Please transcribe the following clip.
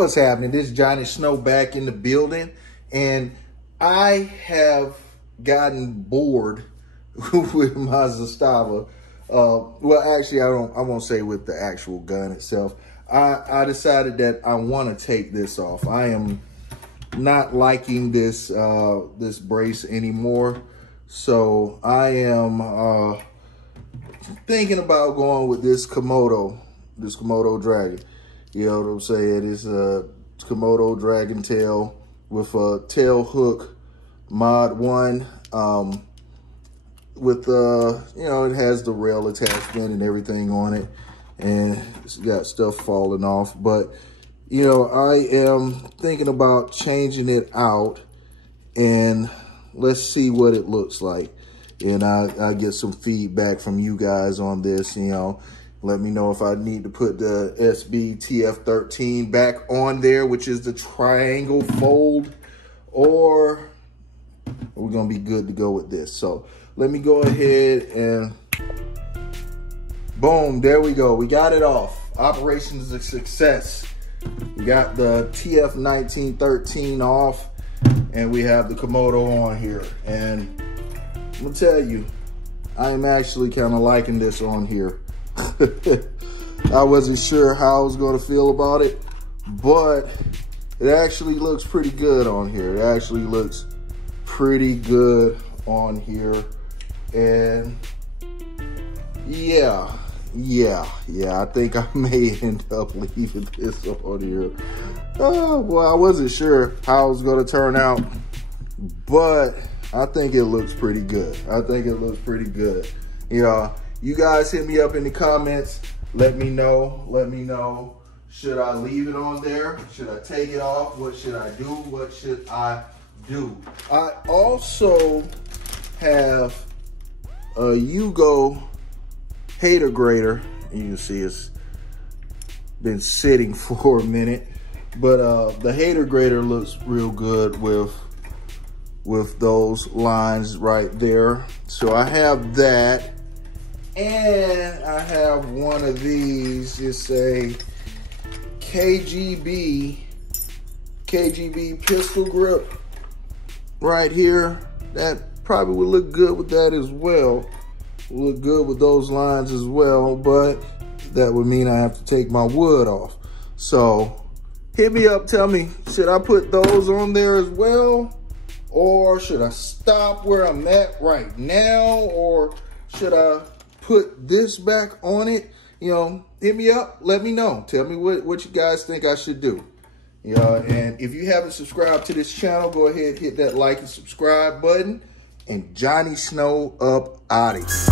what's happening? This is Johnny Snow back in the building, and I have gotten bored with my Zastava. Well, actually, I won't say with the actual gun itself. I decided that I want to take this off. I am not liking this this brace anymore, so I am thinking about going with this Komoto Dragon. You know what I'm saying? It's a Komoto Dragon Tail with a tail hook mod 1. With you know, it has the rail attachment and everything on it, and it's got stuff falling off. But you know, I am thinking about changing it out, and let's see what it looks like. And I get some feedback from you guys on this. You know, let me know if I need to put the SB TF13 back on there, which is the triangle fold, or we're gonna be good to go with this. So let me go ahead and boom, there we go. We got it off. Operation is a success. We got the TF1913 off, and we have the Komoto on here. And I'm gonna tell you, I am actually kind of liking this on here. I wasn't sure how I was gonna feel about it, but it actually looks pretty good on here. It actually looks pretty good on here. And yeah, I think I may end up leaving this on here. Well, I wasn't sure how it was gonna turn out, but I think it looks pretty good. I think it looks pretty good. You know, you guys hit me up in the comments. Let me know. Should I leave it on there? Should I take it off? What should I do? What should I do? I also have a Yugo hater grader. You can see it's been sitting for a minute, but the hater grader looks real good with those lines right there. So I have that, and I have one of these. It's a KGB pistol grip right here. That probably would look good with that as well. Look good with those lines as well, but that would mean I have to take my wood off. So hit me up, tell me, should I put those on there as well? Or should I stop where I'm at right now? Or should I put this back on it? You know, hit me up, let me know. Tell me what you guys think I should do. You know, and if you haven't subscribed to this channel, go ahead, hit that like and subscribe button. And Johnny Snow up out of here.